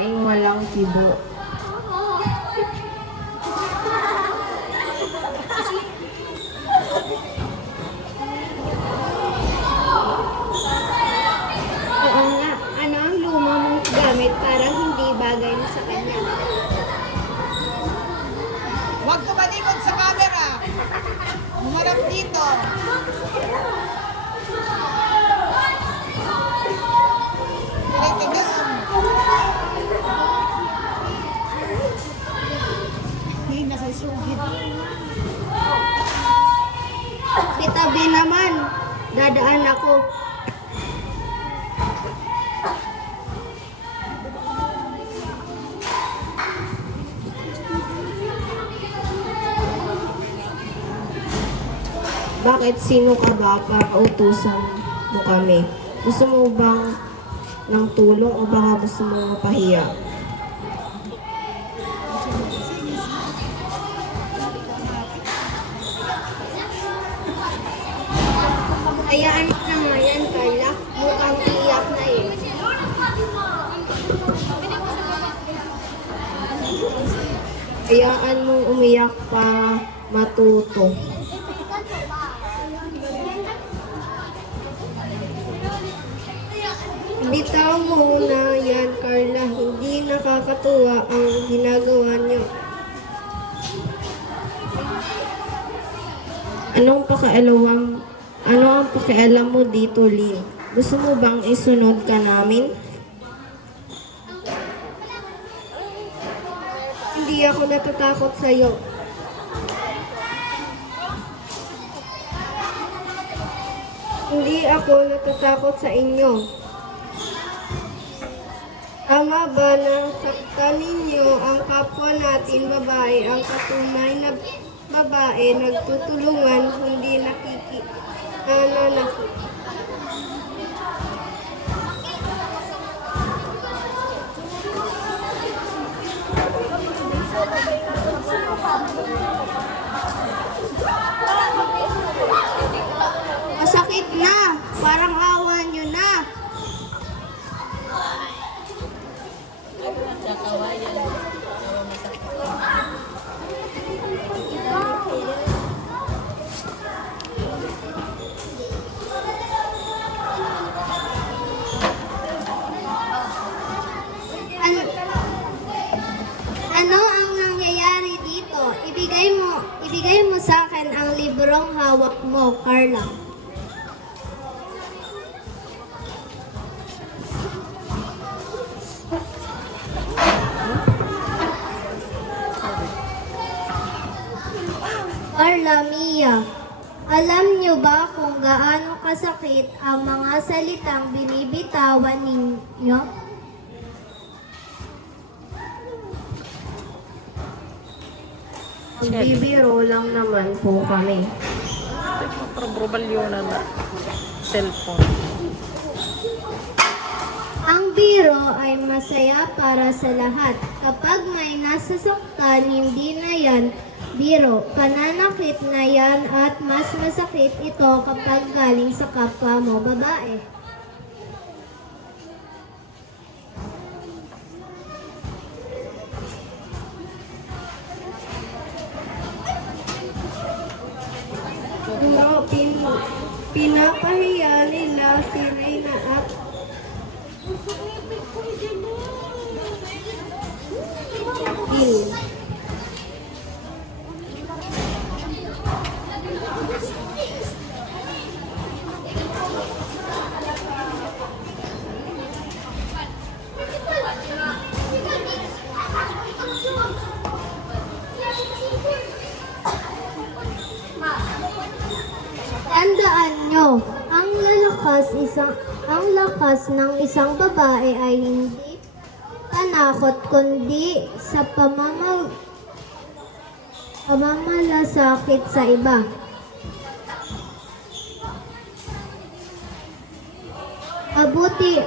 pagkaing walang kibo. Oo nga, ano ang luma mong gamit parang hindi bagay na sa kanya? Huwag tumalikod sa camera. Humarap dito. Pinagtigaan. Hindi, nasa sugit. Itabi naman, dadaan ako. Bakit sino ka ba para utusan mo kami? Gusto mo bang ng tulong o baka gusto mo mapahiya? Hayaan mo na nga yan, Carla. Mukhang iyak na eh. Hayaan mong umiyak para matuto. Bitaw mo na yan, Carla. Hindi nakakatuwa ang ginagawa niyo. Ano ang pakialam mo dito, Lynn? Gusto mo bang isunod ka namin? Hindi ako natatakot sa'yo. Hindi ako natatakot sa inyo. Tama ba na saktan ninyo ang kapwa natin babae, ang katunay na babae nagtutulungan, hindi nananakit? Masakit na! Parang awa nyo na! Ano ang nangyayari dito? Ibigay mo sa akin ang librong hawak mo, Carla. Carla, Mia, alam niyo ba kung gaano kasakit ang mga salitang binibitawan ninyo? Bibiro lang naman po kami. Probalyo na cellphone. Ang biro ay masaya para sa lahat. Kapag may nasasaktan, hindi na yan biro. Pananakit na yan at mas masakit ito kapag galing sa kapwa mo babae. No, pinapahiya nila si Reyna at Lynn. Tandaan nyo, ang lakas ng isang babae ay hindi panakot kundi sa pamamalasakit sa iba. Mabuti